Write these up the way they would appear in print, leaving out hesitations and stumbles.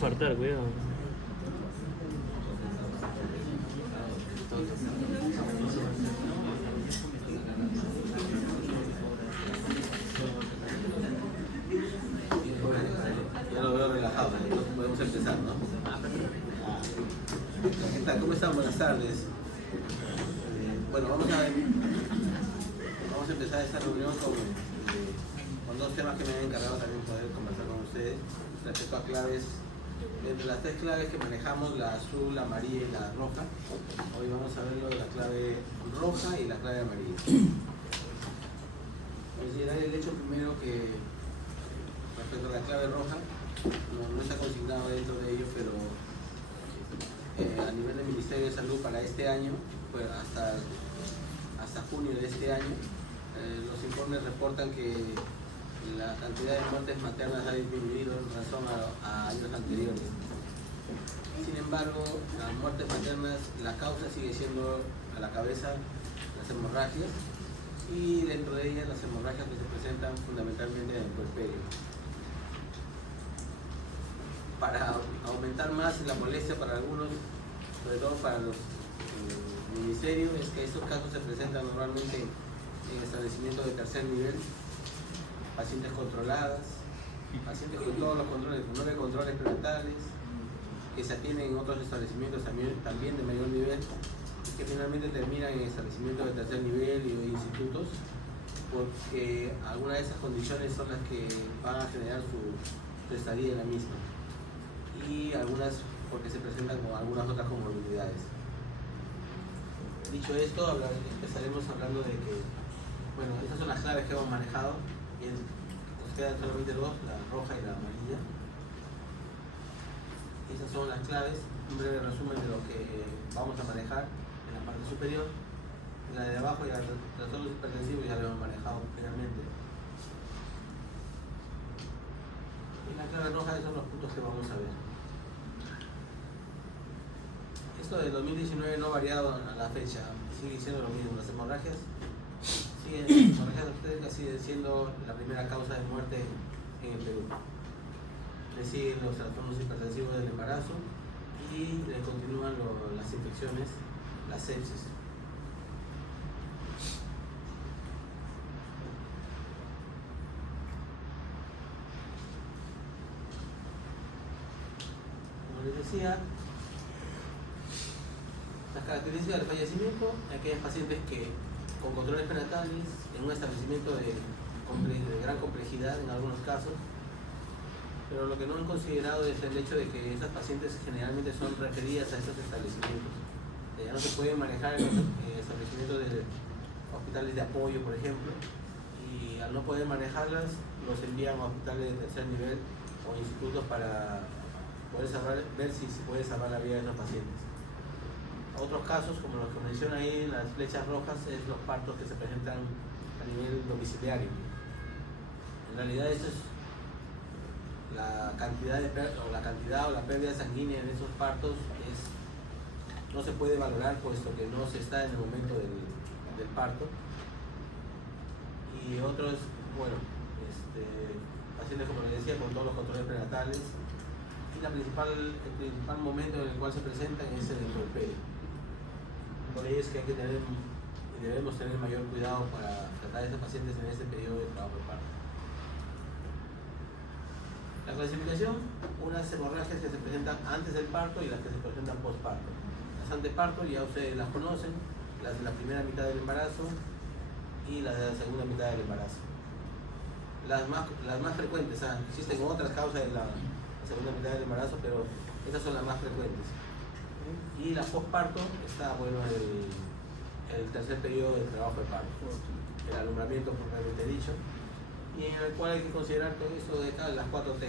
infartar, cuidado. Ya lo veo relajado, entonces podemos empezar, ¿no? ¿Qué tal? ¿Cómo están? Buenas tardes. Bueno, vamos a empezar esta reunión con dos temas que me han encargado también poder conversar con ustedes respecto a claves. Entre las tres claves que manejamos, la azul, la amarilla y la roja, hoy vamos a ver lo de la clave roja y la clave amarilla. Considerar el hecho primero que respecto a la clave roja, no está consignado dentro de ello, pero a nivel del Ministerio de Salud para este año, pues hasta junio de este año, los informes reportan que la cantidad de muertes maternas ha disminuido en razón a años anteriores. Sin embargo, las muertes maternas, la causa sigue siendo a la cabeza las hemorragias, y dentro de ellas las hemorragias que se presentan fundamentalmente en el puerperio. Para aumentar más la molestia para algunos, sobre todo para los ministerios, es que estos casos se presentan normalmente en establecimientos de tercer nivel, pacientes controladas, pacientes con todos los controles, con 9 controles prenatales, que se atienden en otros establecimientos también de mayor nivel, y que finalmente terminan en establecimientos de tercer nivel y institutos, porque algunas de esas condiciones son las que van a generar su estadía en la misma, y algunas porque se presentan con algunas otras comorbilidades. Dicho esto, empezaremos hablando de que, bueno, estas son las claves que hemos manejado, y nos quedan solamente dos, la roja y la amarilla. Esas son las claves, un breve resumen de lo que vamos a manejar en la parte superior. En la de abajo ya trastornos hipertensivos ya lo hemos manejado finalmente. En la clave roja esos son los puntos que vamos a ver. Esto del 2019 no ha variado a la fecha, sigue siendo lo mismo. Las hemorragias obstétricas siguen siendo la primera causa de muerte en el Perú. Le siguen los trastornos hipertensivos del embarazo y le continúan las infecciones, la sepsis. Como les decía, las características del fallecimiento: aquellos pacientes que con controles prenatales en un establecimiento de gran complejidad en algunos casos, pero lo que no han considerado es el hecho de que estas pacientes generalmente son referidas a estos establecimientos. Ya no se pueden manejar en los establecimientos de hospitales de apoyo, por ejemplo, y al no poder manejarlas, los envían a hospitales de tercer nivel o institutos para poder ver si se puede salvar la vida de esos pacientes. Otros casos, como los que menciona ahí en las flechas rojas, es los partos que se presentan a nivel domiciliario. En realidad esto es la cantidad o la pérdida sanguínea en esos partos no se puede valorar, puesto que no se está en el momento del parto. Y otros, bueno, pacientes, como les decía, con todos los controles prenatales, y el principal momento en el cual se presentan es en el puerperio. Por ello es que hay que tener y debemos tener mayor cuidado para tratar a estos pacientes en este periodo de trabajo de parto. La clasificación: unas hemorragias que se presentan antes del parto y las que se presentan postparto. Las anteparto ya ustedes las conocen, las de la primera mitad del embarazo y las de la segunda mitad del embarazo. Las más frecuentes, existen otras causas de la segunda mitad del embarazo, pero estas son las más frecuentes. Y la postparto está, bueno, el tercer periodo del trabajo de parto, el alumbramiento propiamente dicho, y en el cual hay que considerar todo eso de acá, las 4T.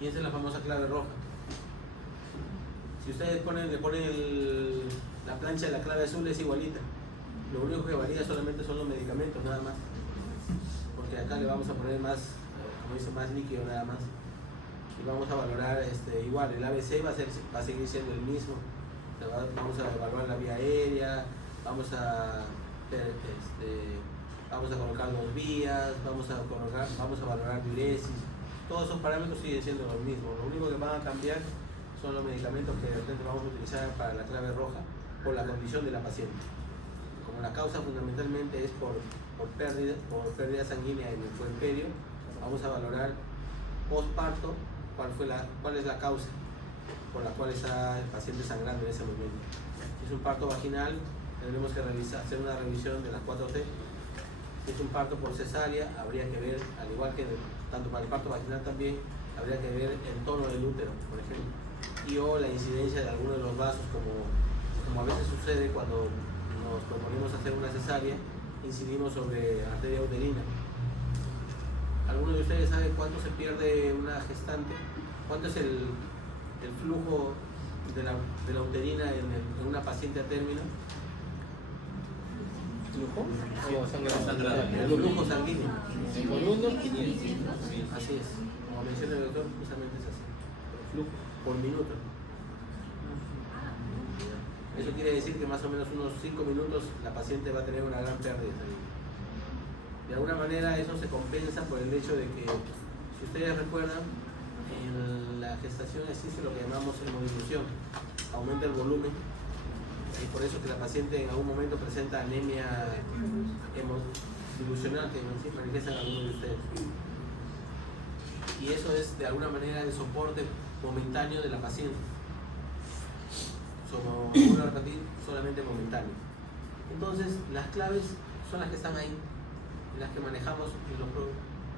Y esa es la famosa clave roja. Si ustedes le ponen la plancha de la clave azul, es igualita. Lo único que varía solamente son los medicamentos, nada más. Porque acá le vamos a poner más, como dice, más líquido nada más. Y vamos a valorar igual, el ABC va a seguir siendo el mismo. Vamos a evaluar la vía aérea, vamos a ver vamos a colocar 2 vías, vamos a valorar diuresis. Todos esos parámetros siguen siendo los mismos. Lo único que van a cambiar son los medicamentos que de repente vamos a utilizar para la clave roja por la condición de la paciente. Como la causa fundamentalmente es por pérdida sanguínea en el puerperio, vamos a valorar postparto cuál es la causa por la cual está el paciente sangrando en ese momento. Si es un parto vaginal, tendremos que hacer una revisión de las 4T. Si es un parto por cesárea, habría que ver, al igual que tanto para el parto vaginal también, habría que ver el tono del útero, por ejemplo, y o la incidencia de alguno de los vasos, como a veces sucede cuando nos proponemos hacer una cesárea, incidimos sobre arteria uterina. ¿Alguno de ustedes sabe cuánto se pierde una gestante? ¿Cuánto es el flujo de la uterina en una paciente a término? ¿Flujo? El flujo sanguíneo. Por 1, 500. Así es. Como menciona el doctor, justamente es así. Flujo. Por minuto. Eso quiere decir que más o menos unos 5 minutos la paciente va a tener una gran pérdida de sangre. De alguna manera eso se compensa por el hecho de que, si ustedes recuerdan, en la gestación existe lo que llamamos hemodilución, aumenta el volumen, y por eso que la paciente en algún momento presenta anemia hemodilucional, que sí manifiestan algunos de ustedes. Y eso es de alguna manera el soporte momentáneo de la paciente. Como vuelvo a repetir, solamente momentáneo. Entonces, las claves son las que están ahí, las que manejamos.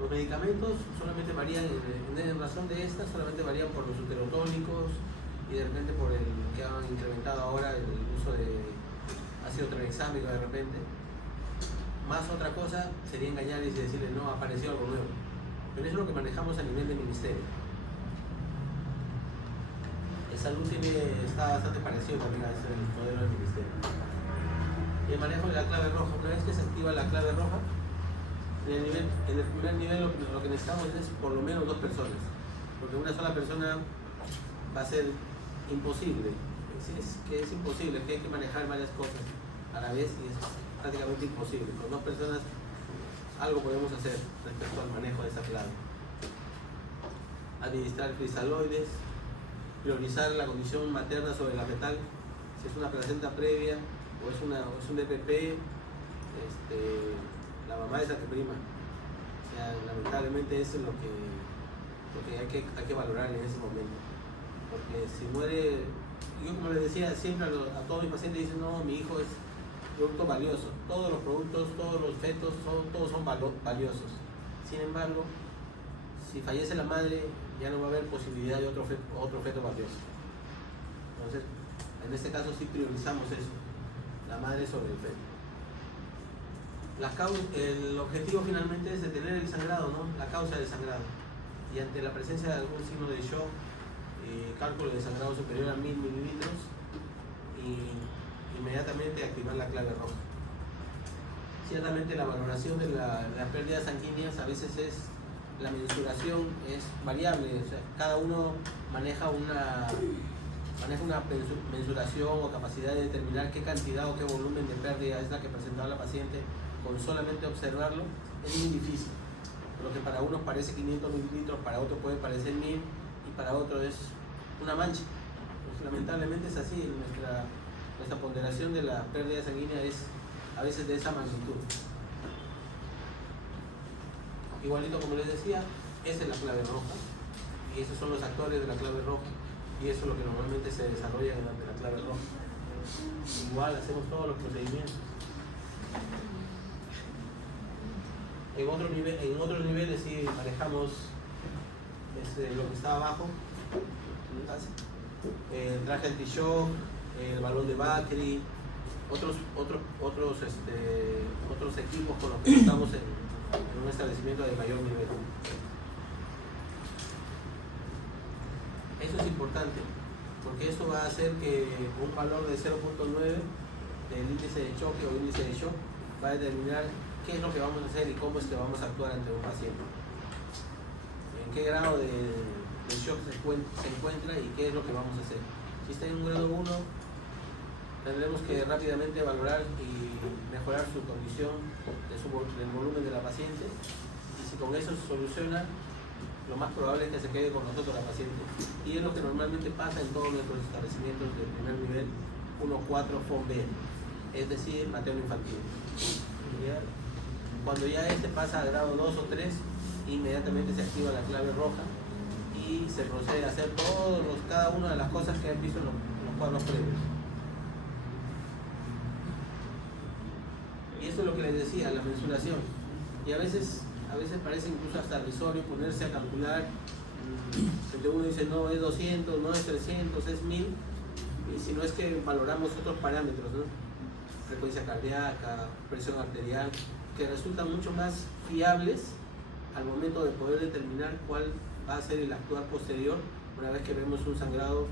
Los medicamentos solamente varían, en razón de estas, solamente varían por los uterotónicos y de repente por el que han incrementado ahora el uso de ácido tranexámico de repente. Más otra cosa sería engañarles y decirles, no, apareció algo nuevo. Pero eso es lo que manejamos a nivel de ministerio. El salud está bastante parecido también a ese modelo del ministerio. Y el manejo de la clave roja, una vez que se activa la clave roja, en el primer nivel lo que necesitamos es por lo menos 2 personas, porque una sola persona va a ser imposible. Es imposible, que hay que manejar varias cosas a la vez y es prácticamente imposible. Con 2 personas algo podemos hacer respecto al manejo de esa clave. Administrar crisaloides, priorizar la condición materna sobre la fetal, si es una placenta previa o es un DPP, la mamá es la que prima. O sea, lamentablemente eso es lo que hay que valorar en ese momento. Porque si muere, yo como les decía siempre a todos mis pacientes, dicen, no, mi hijo es producto valioso. Todos los productos, todos los fetos, todos son valiosos. Sin embargo, si fallece la madre, ya no va a haber posibilidad de otro feto valioso. Entonces, en este caso sí priorizamos eso, la madre sobre el feto. El objetivo finalmente es detener el sangrado, ¿no? La causa del sangrado. Y ante la presencia de algún signo de shock, cálculo de sangrado superior a 1000 mililitros, y inmediatamente activar la clave roja. Ciertamente la valoración de las pérdidas sanguíneas a veces la mensuración es variable, o sea, cada uno maneja una mensuración o capacidad de determinar qué cantidad o qué volumen de pérdida es la que presentaba la paciente. Con solamente observarlo es muy difícil. Lo que para uno parece 500 mililitros, para otro puede parecer 1000 y para otro es una mancha. Pues, lamentablemente es así, nuestra ponderación de la pérdida sanguínea es a veces de esa magnitud. Igualito como les decía, esa es la clave roja y esos son los actores de la clave roja y eso es lo que normalmente se desarrolla durante la clave roja. Igual hacemos todos los procedimientos. En otros niveles sí manejamos lo que está abajo, el traje anti-shock, el balón de Bakri, otros equipos con los que estamos en un establecimiento de mayor nivel. Eso es importante, porque eso va a hacer que un valor de 0.9 del índice de choque o índice de shock va a determinar qué es lo que vamos a hacer y cómo es que vamos a actuar ante un paciente. En qué grado de shock se encuentra y qué es lo que vamos a hacer. Si está en un grado 1, tendremos que rápidamente valorar y mejorar su condición, del volumen de la paciente, y si con eso se soluciona, lo más probable es que se quede con nosotros la paciente. Y es lo que normalmente pasa en todos nuestros establecimientos de primer nivel 1-4 FOMB, es decir, materno-infantil. Cuando ya este pasa a grado 2 o 3, inmediatamente se activa la clave roja y se procede a hacer cada una de las cosas que han visto en los cuadros previos. Y esto es lo que les decía, la mensuración. Y a veces parece incluso hasta irrisorio ponerse a calcular. Uno dice, no, es 200, no es 300, es 1000. Y si no es que valoramos otros parámetros, ¿no? Frecuencia cardíaca, presión arterial, que resultan mucho más fiables al momento de poder determinar cuál va a ser el actuar posterior una vez que vemos un sangrado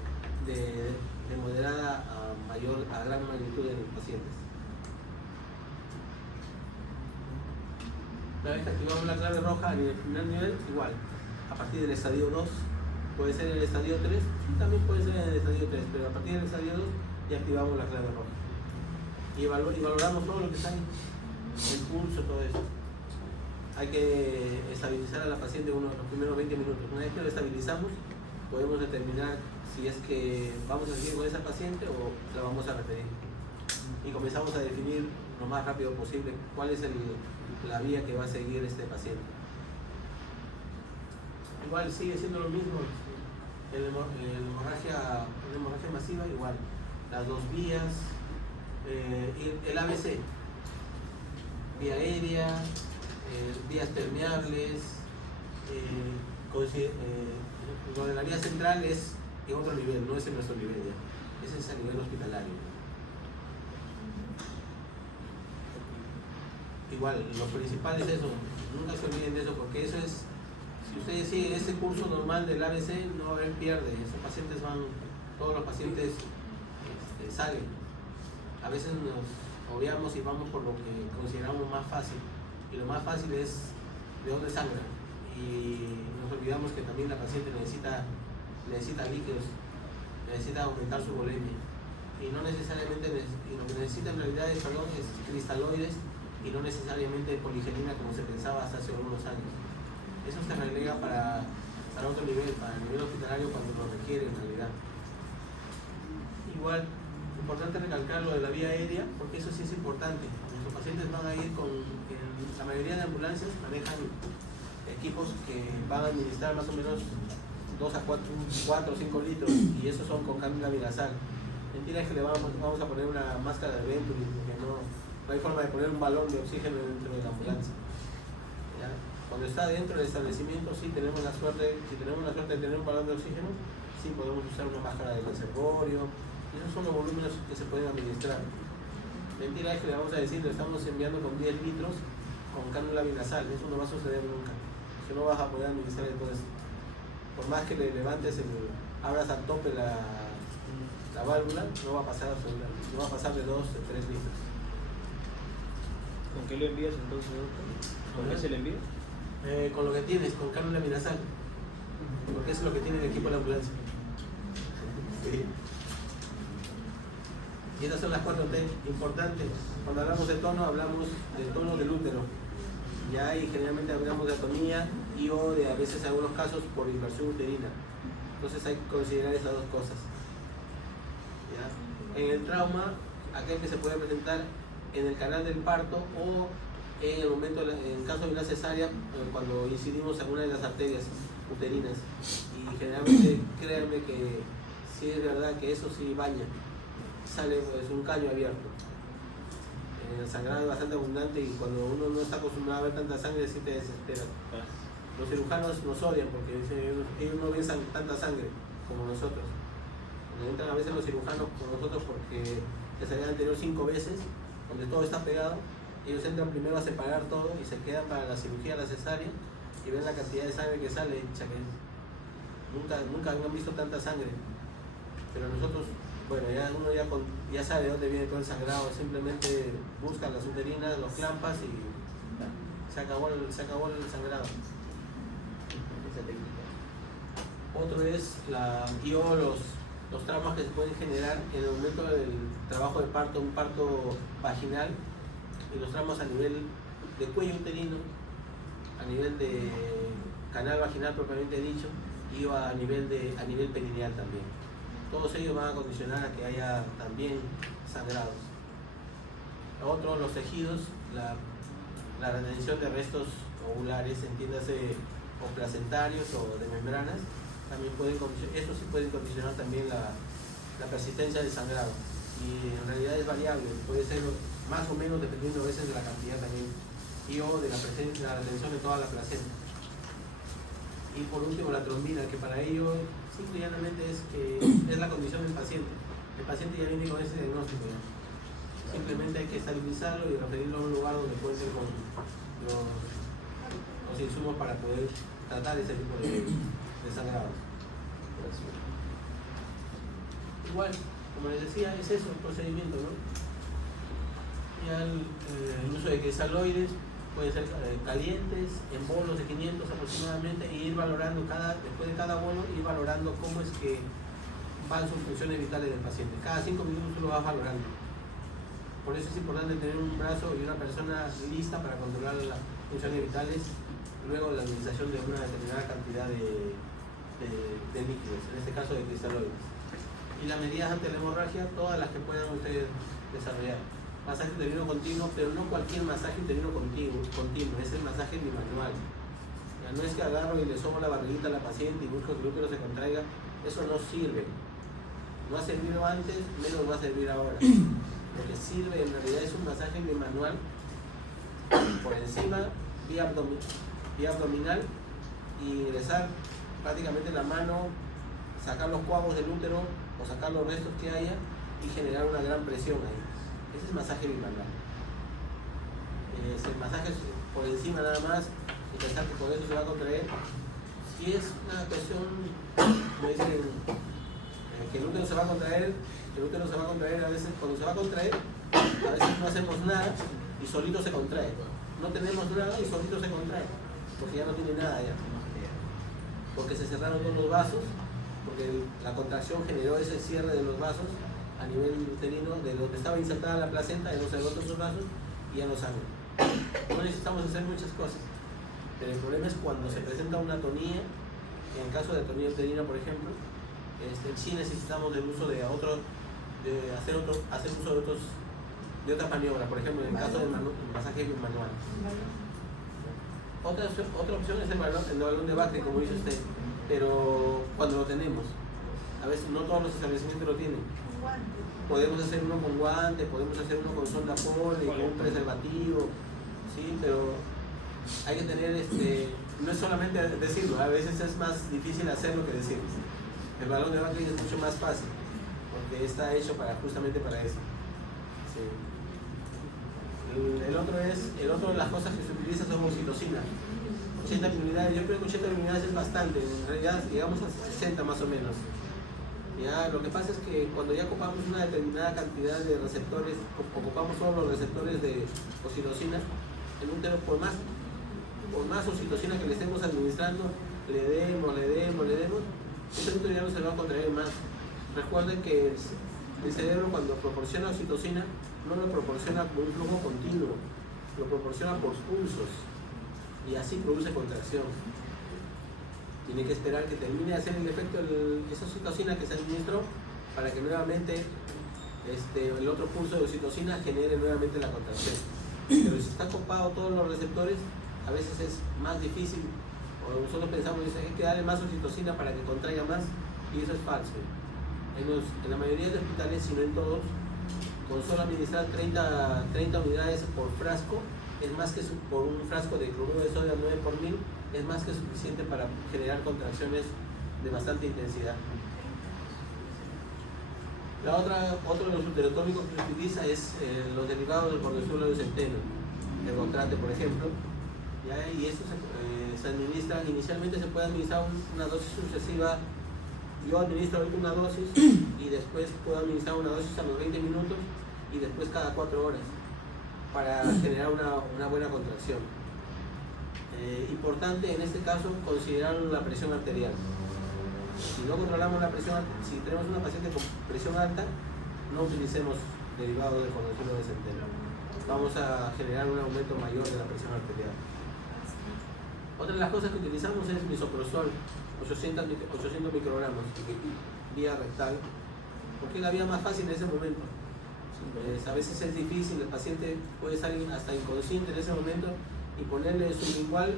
de moderada a gran magnitud en los pacientes. Una vez que activamos la clave roja en el primer nivel, igual, a partir del estadio 2, puede ser el estadio 3, también puede ser en el estadio 3, pero a partir del estadio 2 ya activamos la clave roja. Y valoramos todo lo que está ahí, el pulso, todo eso. Hay que estabilizar a la paciente los primeros 20 minutos. Una vez que lo estabilizamos, podemos determinar si es que vamos a seguir con esa paciente o la vamos a referir. Y comenzamos a definir lo más rápido posible cuál es la vía que va a seguir este paciente. Igual sigue siendo lo mismo, en hemorragia masiva igual, las dos vías, el ABC, vía aérea, vías permeables, lo de la vía central es en otro nivel, no es en nuestro nivel ya, ese es a nivel hospitalario. Igual, lo principal es eso, nunca se olviden de eso, porque eso es, si ustedes siguen ese curso normal del ABC, no va a haber pierde, esos pacientes todos los pacientes salen. A veces nos obviamos y vamos por lo que consideramos más fácil, y lo más fácil es de dónde sangra, y nos olvidamos que también la paciente necesita líquidos, necesita aumentar su volemia, y no necesariamente, y lo que necesita en realidad es cristaloides, y no necesariamente poligenina como se pensaba hasta hace algunos años. Eso se relega para otro nivel, para el nivel hospitalario cuando lo requiere en realidad. Igual, importante recalcar lo de la vía aérea, porque eso sí es importante. Nuestros pacientes van a ir la mayoría de ambulancias manejan equipos que van a administrar más o menos 2 a 4 o 5 litros, y esos son con cánula binasal. Mentira es que le vamos a poner una máscara de Venturi, porque no hay forma de poner un balón de oxígeno dentro de la ambulancia. ¿Ya? Cuando está dentro del establecimiento, sí tenemos la suerte, si tenemos la suerte de tener un balón de oxígeno, sí podemos usar una máscara de reservorio. Esos son los volúmenes que se pueden administrar. Mentira es que le vamos a decir, lo estamos enviando con 10 litros con cánula binasal. Eso no va a suceder nunca. Eso no vas a poder administrar todo eso. Por más que le levantes, abras al tope la válvula, no va a pasar absolutamente, no va a pasar de 2 o 3 litros. ¿Con qué lo envías entonces, doctor? ¿Con qué se le envía? Con lo que tienes, con cánula binasal. Porque eso es lo que tiene el equipo de la ambulancia. Sí. Y estas son las 4 T importantes. Cuando hablamos de tono, hablamos del tono del útero. Ya, y generalmente hablamos de atonía y o de a veces en algunos casos por inversión uterina. Entonces hay que considerar esas dos cosas. ¿Ya? En el trauma, aquel que se puede presentar en el canal del parto o en el momento, en caso de una cesárea, cuando incidimos en una de las arterias uterinas. Y generalmente, créanme que sí es verdad que eso sí baña. Sale pues, un caño abierto. El sangrado es bastante abundante, y cuando uno no está acostumbrado a ver tanta sangre, sí te desespera. Los cirujanos nos odian porque ellos no ven tanta sangre como nosotros. Cuando entran a veces los cirujanos con nosotros porque cesárea anterior 5 veces, donde todo está pegado, ellos entran primero a separar todo y se quedan para la cirugía, la cesárea, y ven la cantidad de sangre que sale, nunca han visto tanta sangre. Pero nosotros, bueno, uno ya sabe de dónde viene todo el sangrado, simplemente buscan las uterinas, los clampas y se acabó el sangrado. Esa técnica. Otro es los traumas que se pueden generar en el momento del trabajo de parto, un parto vaginal, ilustramos a nivel de cuello uterino, a nivel de canal vaginal propiamente dicho, y a nivel perineal también. Todos ellos van a condicionar a que haya también sangrados. Otro, los tejidos, la retención de restos ovulares, entiéndase, o placentarios o de membranas, también estos sí pueden condicionar también la persistencia del sangrado. Y en realidad es variable, puede ser más o menos dependiendo a veces de la cantidad también y o de la retención de toda la placenta. Y por último la trombina, que para ello simple y llanamente es la condición del paciente. El paciente ya viene con ese diagnóstico ya. Simplemente hay que estabilizarlo y referirlo a un lugar donde puede ser con los insumos para poder tratar ese tipo de sangrados. Igual, como les decía, es eso el procedimiento, ¿no? Ya el uso de cristaloides pueden ser calientes, en bolos de 500 aproximadamente, y ir valorando después de cada bolo, ir valorando cómo es que van sus funciones vitales del paciente. Cada 5 minutos tú lo vas valorando. Por eso es importante tener un brazo y una persona lista para controlar las funciones vitales luego de la administración de una determinada cantidad de líquidos, en este caso de cristaloides. Y las medidas ante la hemorragia, todas las que puedan ustedes desarrollar. Masaje uterino continuo, pero no cualquier masaje uterino continuo, es el masaje bimanual. Ya no es que agarro y le sobo la barriguita a la paciente y busco que el útero se contraiga, eso no sirve. No ha servido antes, menos va a servir ahora. Lo que sirve en realidad es un masaje bimanual por encima, vía abdominal, y ingresar prácticamente la mano, sacar los coágulos del útero o sacar los restos que haya y generar una gran presión ahí. Ese es masaje bimanual. El masaje por encima nada más y pensar que con eso se va a contraer. Si es una cuestión, me dicen que el útero se va a contraer, a veces cuando se va a contraer, a veces no hacemos nada y solito se contrae. No tenemos nada y solito se contrae, porque ya no tiene nada ya. Porque se cerraron todos los vasos, porque la contracción generó ese cierre de los vasos a nivel uterino, de donde estaba insertada la placenta, ya no se agotan los vasos y ya no sangran. No necesitamos hacer muchas cosas, pero el problema es cuando se presenta una atonía. En el caso de atonía uterina, por ejemplo, sí necesitamos del uso de hacer uso de otras maniobras, por ejemplo en el caso del masaje manual. Otra opción es el balón de Bacri, como dice usted, pero cuando lo tenemos, a veces no todos los establecimientos lo tienen. Podemos hacer uno con guante, podemos hacer uno con sonda Foley, con un preservativo, ¿sí? Pero hay que tener, no es solamente decirlo, a veces es más difícil hacerlo que decirlo. El balón de Bacri es mucho más fácil, porque está hecho justamente para eso. Sí. El otro de las cosas que se utiliza son oxitocina. 80 unidades, yo creo que 80 unidades es bastante, en realidad llegamos a 60 más o menos. Ya, lo que pasa es que cuando ya ocupamos una determinada cantidad de receptores, ocupamos todos los receptores de oxitocina, el útero, por más oxitocina que le estemos administrando, le demos, ese útero ya no se va a contraer más. Recuerden que el cerebro, cuando proporciona oxitocina, no lo proporciona con un flujo continuo, lo proporciona por pulsos y así produce contracción. Tiene que esperar que termine de hacer el efecto de esa oxitocina que se administró para que nuevamente el otro pulso de oxitocina genere nuevamente la contracción. Pero si está copado todos los receptores, a veces es más difícil, o nosotros pensamos que hay que darle más oxitocina para que contraiga más, y eso es falso. En la mayoría de hospitales, si no en todos, con solo administrar 30 unidades por frasco, es más que por un frasco de cloruro de sodio 9 por 1000, es más que suficiente para generar contracciones de bastante intensidad. Otro de los uterotónicos que se utiliza es los derivados del cortisol de centeno, el Gontrate, por ejemplo, ¿ya? Y esto se administra, inicialmente se puede administrar una dosis sucesiva. Yo administro ahorita una dosis y después puedo administrar una dosis a los 20 minutos y después cada 4 horas para generar una buena contracción. Importante en este caso considerar la presión arterial. Si no controlamos la presión, si tenemos una paciente con presión alta, no utilicemos derivados del cortisol de centeno. vamos a generar un aumento mayor de la presión arterial. Otra de las cosas que utilizamos es misoprostol, 800 microgramos, vía rectal, porque es la vía más fácil en ese momento. A veces es difícil, el paciente puede estar hasta inconsciente en ese momento y ponerle sublingual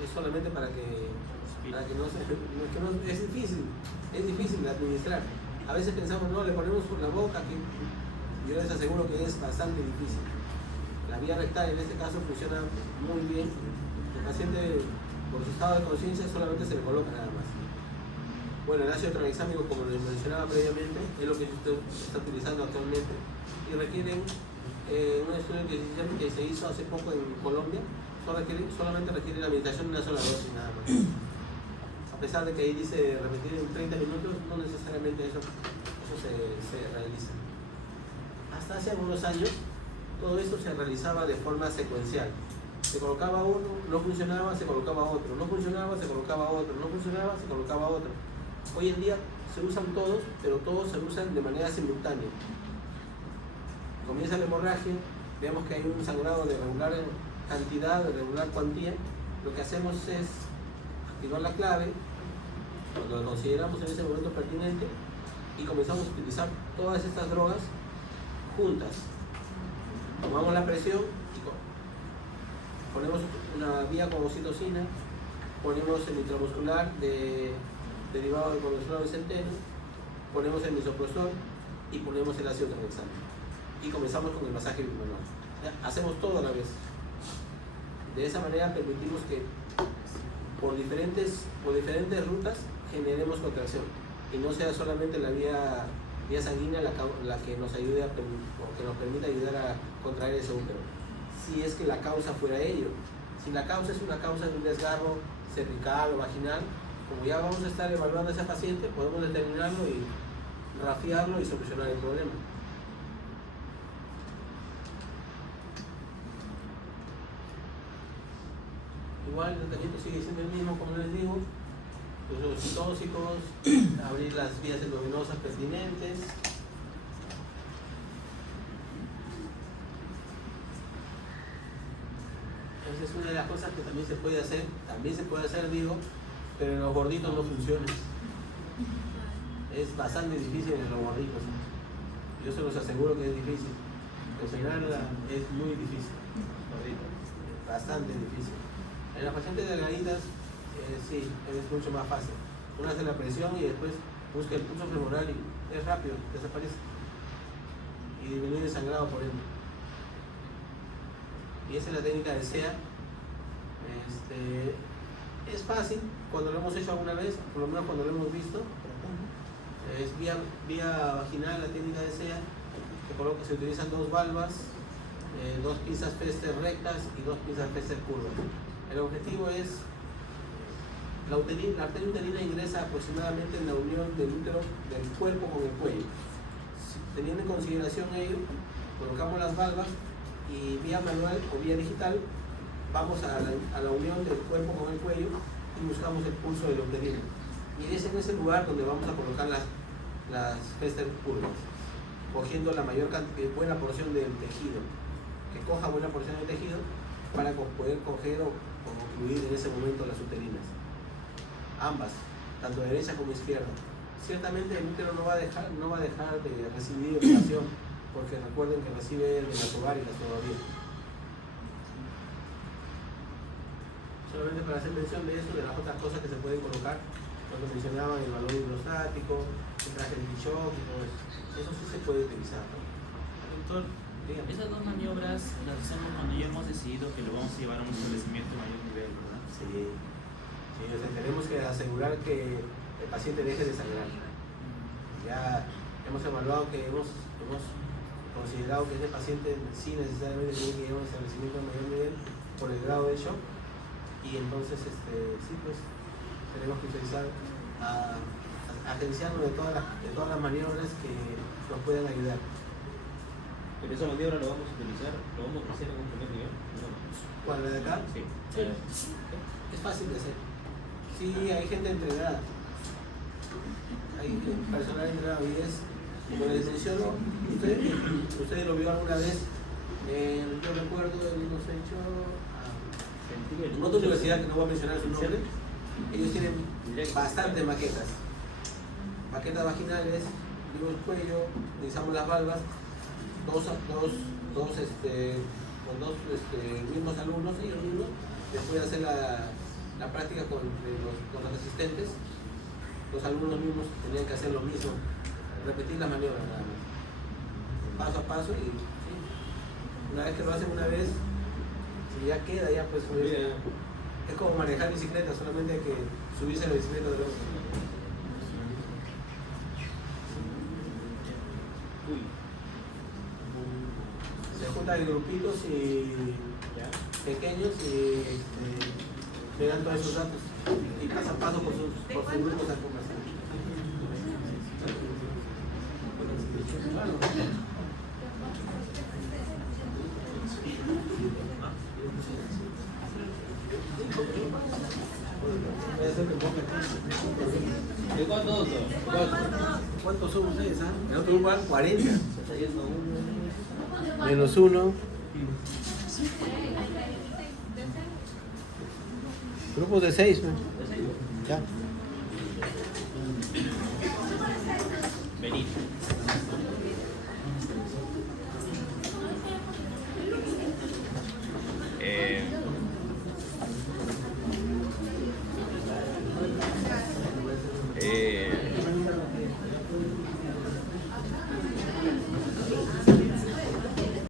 es solamente para que no se... es difícil de administrar. A veces pensamos, no, le ponemos por la boca, que yo les aseguro que es bastante difícil. La vía rectal en este caso funciona muy bien. El paciente, por su estado de conciencia, solamente se le coloca nada más. Bueno, el ácido tranexámico, como les mencionaba previamente, es lo que se está utilizando actualmente y requieren un estudio que se hizo hace poco en Colombia, solamente requiere la administración de una sola dosis nada más. A pesar de que ahí dice repetir en 30 minutos, no necesariamente eso se realiza. Hasta hace algunos años, todo esto se realizaba de forma secuencial. Se colocaba uno, no funcionaba, se colocaba otro, no funcionaba, se colocaba otro, no funcionaba, se colocaba otro. Hoy en día se usan todos, pero todos se usan de manera simultánea. Comienza la hemorragia, vemos que hay un sangrado de regular cantidad, de regular cuantía. Lo que hacemos es activar la clave, cuando lo consideramos en ese momento pertinente, y comenzamos a utilizar todas estas drogas juntas. Tomamos la presión y ponemos una vía con oxitocina, ponemos el intramuscular derivado del colesterol de centeno, ponemos el misoprostol y ponemos el ácido tranexámico. Y comenzamos con el masaje bimanual. Hacemos todo a la vez. De esa manera permitimos que por diferentes rutas generemos contracción y no sea solamente la vía sanguínea la que nos ayude o que nos permita ayudar a contraer ese útero. Si es que la causa fuera ello. Si la causa es una causa de un desgarro cervical o vaginal, como ya vamos a estar evaluando a ese paciente, podemos determinarlo y rafiarlo y solucionar el problema. Igual el tratamiento sigue siendo el mismo, como les digo, los tóxicos, abrir las vías endovenosas pertinentes. Esa es una de las cosas que también se puede hacer, digo, pero en los gorditos no funciona. Es bastante difícil en los gorditos. Yo se los aseguro que es difícil. Operarla es muy difícil. Bastante difícil. En las pacientes delgaditas, sí, es mucho más fácil. Uno hace la presión y después busca el pulso femoral y es rápido, desaparece. Y disminuye el sangrado por ende. Y esa es la técnica de SEA. Es fácil cuando lo hemos hecho alguna vez, por lo menos cuando lo hemos visto. Es vía vaginal la técnica de SEA, que se utilizan dos valvas, dos pinzas Pester rectas y dos pinzas Pester curvas. El objetivo es, la arteria uterina ingresa aproximadamente en la unión del útero del cuerpo con el cuello. Teniendo en consideración ello, colocamos las valvas y vía manual o vía digital vamos a la unión del cuerpo con el cuello y buscamos el pulso del uterino. Y es en ese lugar donde vamos a colocar las Pester curvas, cogiendo la buena porción del tejido, que coja buena porción del tejido para poder coger o concluir en ese momento las uterinas. Ambas, tanto derecha como izquierda. Ciertamente el útero no va a dejar de recibir irrigación, porque recuerden que recibe de las ováricas todavía. Solamente para hacer mención de eso, de las otras cosas que se pueden colocar, cuando mencionaban el balón hidrostático, el traje de shock y todo eso. Eso sí se puede utilizar, ¿no? Doctor, dígame. esas dos maniobras las hacemos cuando ya hemos decidido que lo vamos a llevar a un establecimiento de mayor nivel, ¿verdad? Sí, o sea, tenemos que asegurar que el paciente deje de sangrar. Ya hemos evaluado que hemos considerado que ese paciente sí necesariamente tiene que ir a un establecimiento de mayor nivel por el grado de shock, y entonces sí, pues tenemos que utilizar agenciarnos de todas las maniobras que nos puedan ayudar. Pero esa maniobra lo vamos a utilizar, lo vamos a hacer en un primer nivel. No. ¿Cuál, la de acá? Sí. Es fácil de hacer. Sí, hay gente entrenada. Hay personal entrenado y es, como les menciono, usted lo vio alguna vez Yo recuerdo que hemos hecho Sentido en otra universidad que no voy a mencionar su nombre. Ellos tienen Directo. bastantes maquetas. Maquetas vaginales, digo el cuello, utilizamos las valvas, con dos mismos alumnos, ellos mismos, después de hacer la práctica con los asistentes, los alumnos mismos tenían que hacer lo mismo, repetir las maniobras nada más, paso a paso y sí, una vez que lo hacen una vez, si ya queda, ya pues es como manejar bicicleta, solamente hay que subirse a la bicicleta de luego. Uy, Se juntan en grupitos y ya. pequeños y le dan todos esos datos y paso a paso por sus grupos a conversar. Voy a hacer que ponga aquí. ¿De cuánto otro? ¿Cuántos son ustedes? En otro grupo van 40. Se está yendo uno. Menos 1. Grupos de 6, ¿no? Ya.